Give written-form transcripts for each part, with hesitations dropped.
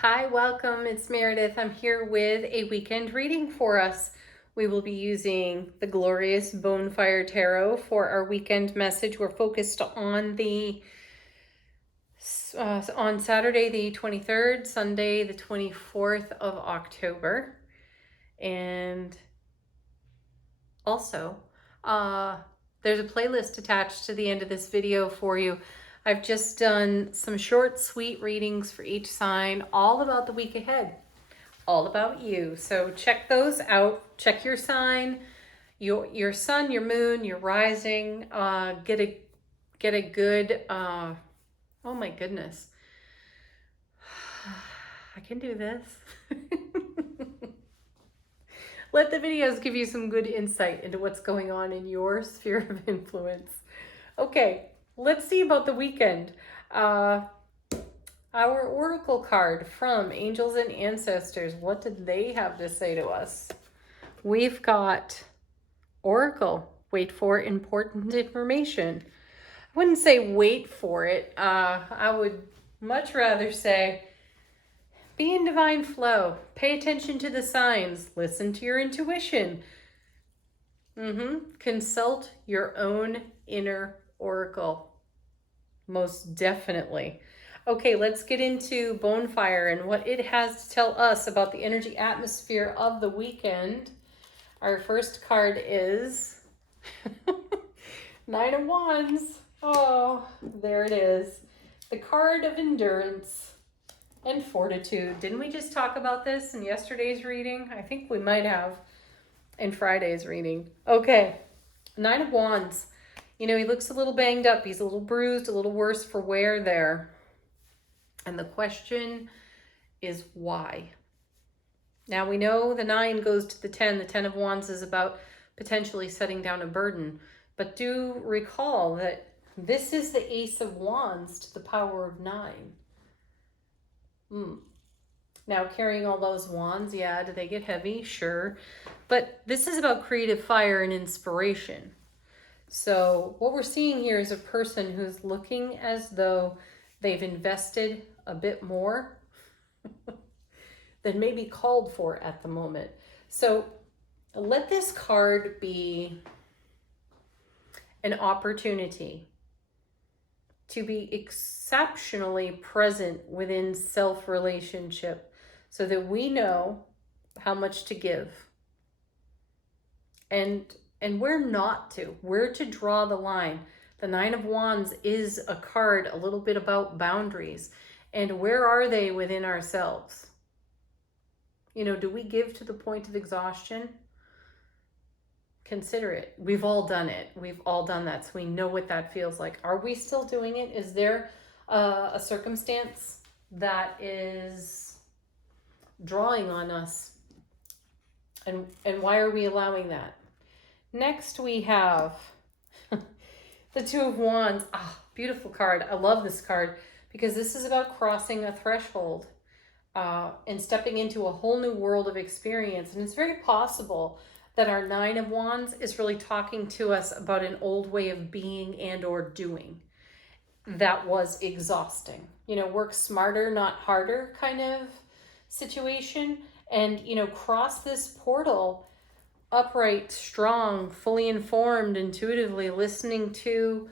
Hi, welcome. It's Meredith. I'm here with a weekend reading for us. We will be using the glorious Bonefire Tarot for our weekend message. We're focused on on Saturday the 23rd, Sunday the 24th of October. And also, there's a playlist attached to the end of this video for you. I've just done some short, sweet readings for each sign, all about the week ahead, all about you. So check those out. Check your sign, your sun, your moon, your rising. Get a good. Oh my goodness, I can do this. Let the videos give you some good insight into what's going on in your sphere of influence. Okay, let's see about the weekend. Our oracle card from Angels and Ancestors. What did they have to say to us? We've got Oracle. Wait for important information. I wouldn't say wait for it. I would much rather say be in divine flow. Pay attention to the signs. Listen to your intuition. Consult your own inner oracle. Most definitely. Okay, let's get into Bonefire and what it has to tell us about the energy atmosphere of the weekend. Our first card is Nine of Wands. Oh, there it is. The card of endurance and fortitude. Didn't we just talk about this in yesterday's reading? I think we might have in Friday's reading. Okay, Nine of Wands. You know, he looks a little banged up. He's a little bruised, a little worse for wear there. And the question is why? Now we know the 9 goes to the 10. The 10 of Wands is about potentially setting down a burden. But do recall that this is the Ace of Wands to the power of 9. Now carrying all those wands, yeah, do they get heavy? Sure. But this is about creative fire and inspiration. So what we're seeing here is a person who's looking as though they've invested a bit more than may be called for at the moment. So let this card be an opportunity to be exceptionally present within self-relationship so that we know how much to give and where not to, where to draw the line. The 9 of Wands is a card a little bit about boundaries and where are they within ourselves? You know, do we give to the point of exhaustion? Consider it. We've all done it. We've all done that. So we know what that feels like. Are we still doing it? Is there a circumstance that is drawing on us? And why are we allowing that? Next we have the 2 of Wands. Beautiful card. I love this card because this is about crossing a threshold and stepping into a whole new world of experience. And it's very possible that our 9 of Wands is really talking to us about an old way of being and or doing that was exhausting. You know, work smarter, not harder kind of situation. And, you know, cross this portal upright, strong, fully informed, intuitively listening to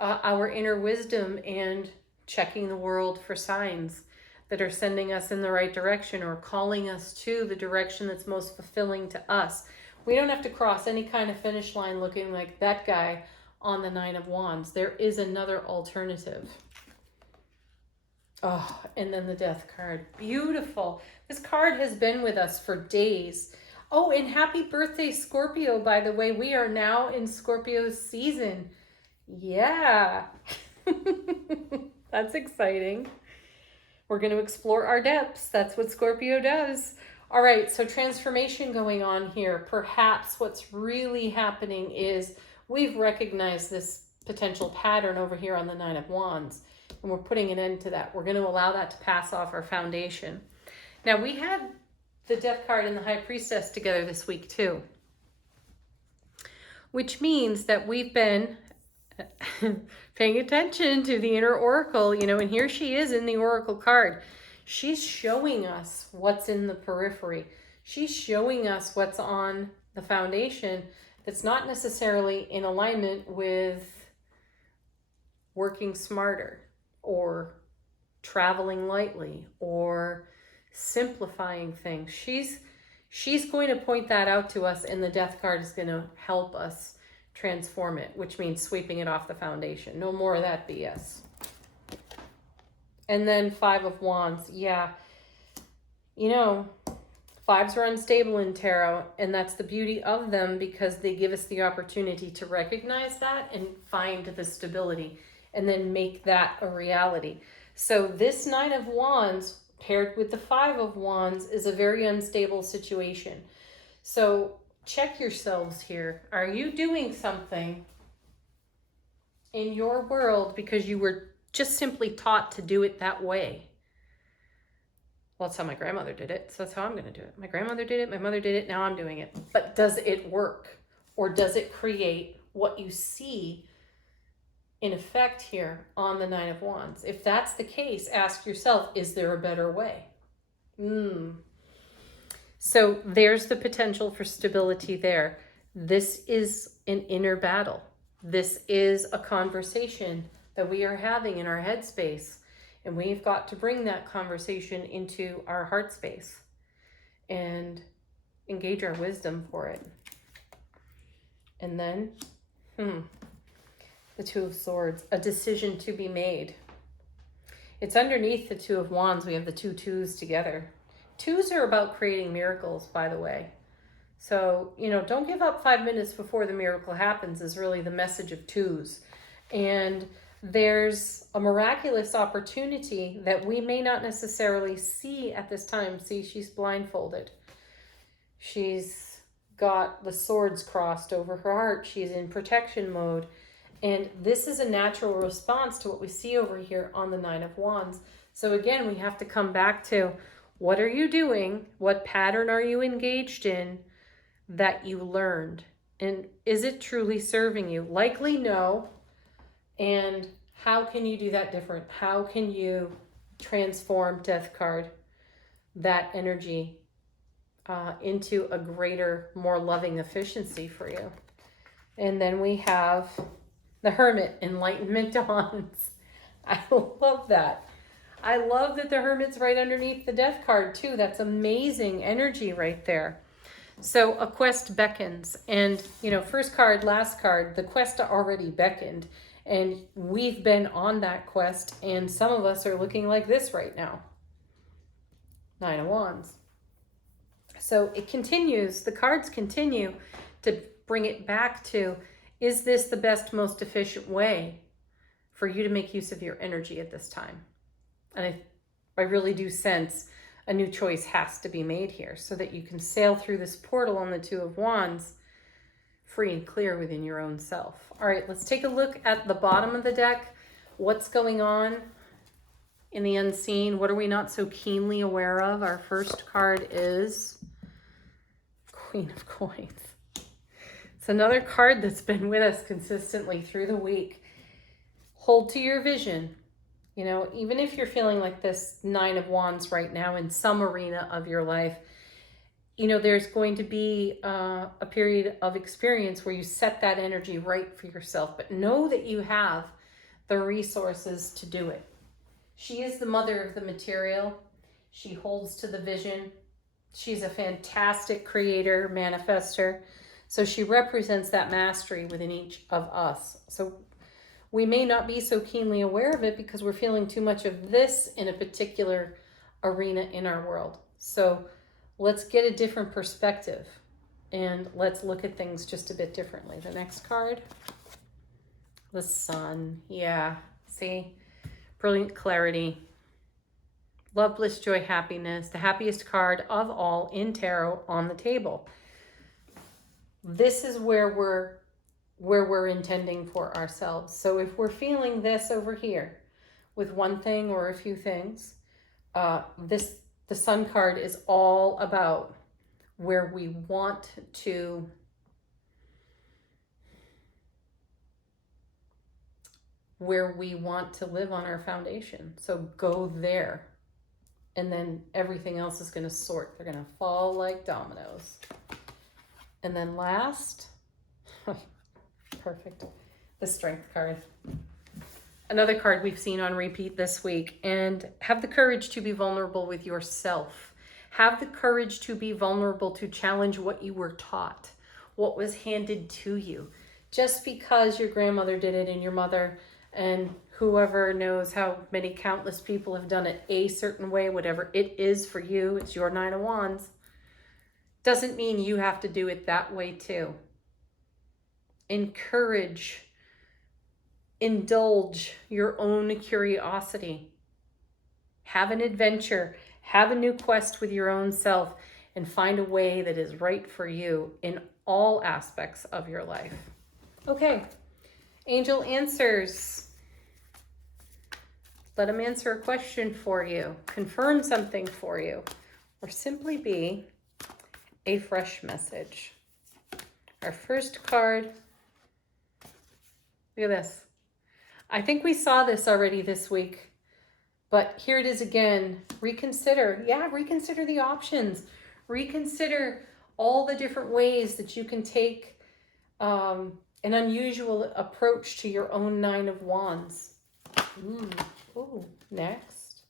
our inner wisdom and checking the world for signs that are sending us in the right direction or calling us to the direction that's most fulfilling to us. We don't have to cross any kind of finish line looking like that guy on the 9 of Wands. There is another alternative. Oh, and then the Death card. Beautiful. This card has been with us for days. Oh, and happy birthday, Scorpio, by the way. We are now in Scorpio's season. Yeah. That's exciting. We're going to explore our depths. That's what Scorpio does. All right, so transformation going on here. Perhaps what's really happening is we've recognized this potential pattern over here on the 9 of Wands, and we're putting an end to that. We're going to allow that to pass off our foundation. Now, we had the Death card and the High Priestess together this week too, which means that we've been paying attention to the inner oracle, you know, and here she is in the oracle card. She's showing us what's in the periphery. She's showing us what's on the foundation that's not necessarily in alignment with working smarter or traveling lightly or simplifying things. She's going to point that out to us, and the Death card is going to help us transform it, which means sweeping it off the foundation. No more of that BS. And then Five of Wands. Yeah. You know, fives are unstable in tarot, and that's the beauty of them because they give us the opportunity to recognize that and find the stability and then make that a reality. So this Nine of Wands paired with the Five of Wands is a very unstable situation. So check yourselves here. Are you doing something in your world because you were just simply taught to do it that way? Well, that's how my grandmother did it, so that's how I'm going to do it. My grandmother did it, my mother did it, now I'm doing it. But does it work? Or does it create what you see in effect here on the Nine of Wands? If that's the case, ask yourself, is there a better way? So there's the potential for stability there. This is an inner battle. This is a conversation that we are having in our headspace. And we've got to bring that conversation into our heart space and engage our wisdom for it. And then, the Two of Swords, a decision to be made. It's underneath the Two of Wands. We have the two twos together. Twos are about creating miracles, by the way. So, don't give up 5 minutes before the miracle happens is really the message of twos. And there's a miraculous opportunity that we may not necessarily see at this time. See, she's blindfolded. She's got the swords crossed over her heart. She's in protection mode. And this is a natural response to what we see over here on the Nine of Wands. So again, we have to come back to, what are you doing? What pattern are you engaged in that you learned? And is it truly serving you? Likely no. And how can you do that different? How can you transform, Death card, that energy into a greater, more loving efficiency for you? And then we have the Hermit, enlightenment dawns. I love that. I love that the Hermit's right underneath the Death card too. That's amazing energy right there. So a quest beckons. And, first card, last card, the quest already beckoned. And we've been on that quest, and some of us are looking like this right now. Nine of Wands. So it continues, the cards continue to bring it back to, is this the best, most efficient way for you to make use of your energy at this time? And I really do sense a new choice has to be made here so that you can sail through this portal on the Two of Wands free and clear within your own self. All right, let's take a look at the bottom of the deck. What's going on in the unseen? What are we not so keenly aware of? Our first card is Queen of Coins. It's another card that's been with us consistently through the week. Hold to your vision. Even if you're feeling like this Nine of Wands right now in some arena of your life, there's going to be a period of experience where you set that energy right for yourself, but know that you have the resources to do it. She is the mother of the material. She holds to the vision. She's a fantastic creator, manifester. So she represents that mastery within each of us. So we may not be so keenly aware of it because we're feeling too much of this in a particular arena in our world. So let's get a different perspective and let's look at things just a bit differently. The next card, the Sun. Yeah, see? Brilliant clarity. Love, bliss, joy, happiness. The happiest card of all in tarot on the table. This is where we're intending for ourselves. So if we're feeling this over here with one thing or a few things, the Sun card is all about where we want to live on our foundation. So go there. And then everything else is going to sort. They're going to fall like dominoes. And then last, perfect, the Strength card. Another card we've seen on repeat this week. And have the courage to be vulnerable with yourself. Have the courage to be vulnerable to challenge what you were taught, what was handed to you. Just because your grandmother did it and your mother and whoever knows how many countless people have done it a certain way, whatever it is for you, it's your Nine of Wands, doesn't mean you have to do it that way too. Encourage, indulge your own curiosity. Have an adventure, have a new quest with your own self, and find a way that is right for you in all aspects of your life. Okay, angel answers. Let them answer a question for you, confirm something for you, or simply be a fresh message. Our first card, look at this. I think we saw this already this week, but here it is again. Reconsider. Yeah, reconsider the options. Reconsider all the different ways that you can take an unusual approach to your own Nine of Wands. Ooh, next.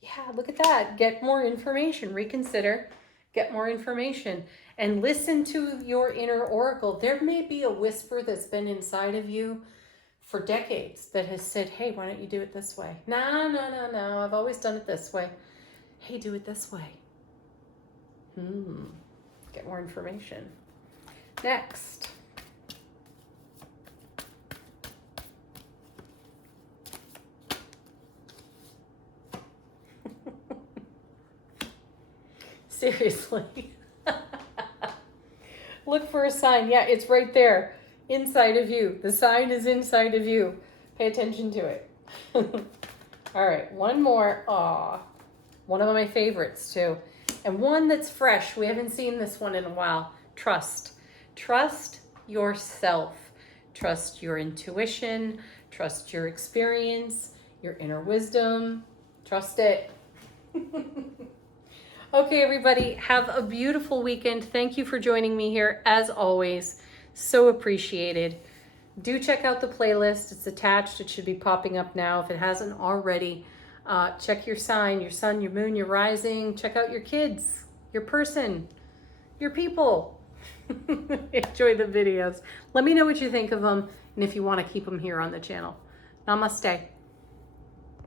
Yeah, look at that. Get more information. Reconsider. Get more information. And listen to your inner oracle. There may be a whisper that's been inside of you for decades that has said, hey, why don't you do it this way? No. I've always done it this way. Hey, do it this way. Get more information. Next. Seriously. Look for a sign. Yeah, it's right there. Inside of you. The sign is inside of you. Pay attention to it. All right, one more. Aw, one of my favorites too. And one that's fresh. We haven't seen this one in a while. Trust. Trust yourself. Trust your intuition. Trust your experience, your inner wisdom. Trust it. Okay, everybody, have a beautiful weekend. Thank you for joining me here, as always. So appreciated. Do check out the playlist. It's attached. It should be popping up now if it hasn't already. Check your sign, your sun, your moon, your rising. Check out your kids, your person, your people. Enjoy the videos. Let me know what you think of them and if you want to keep them here on the channel. Namaste.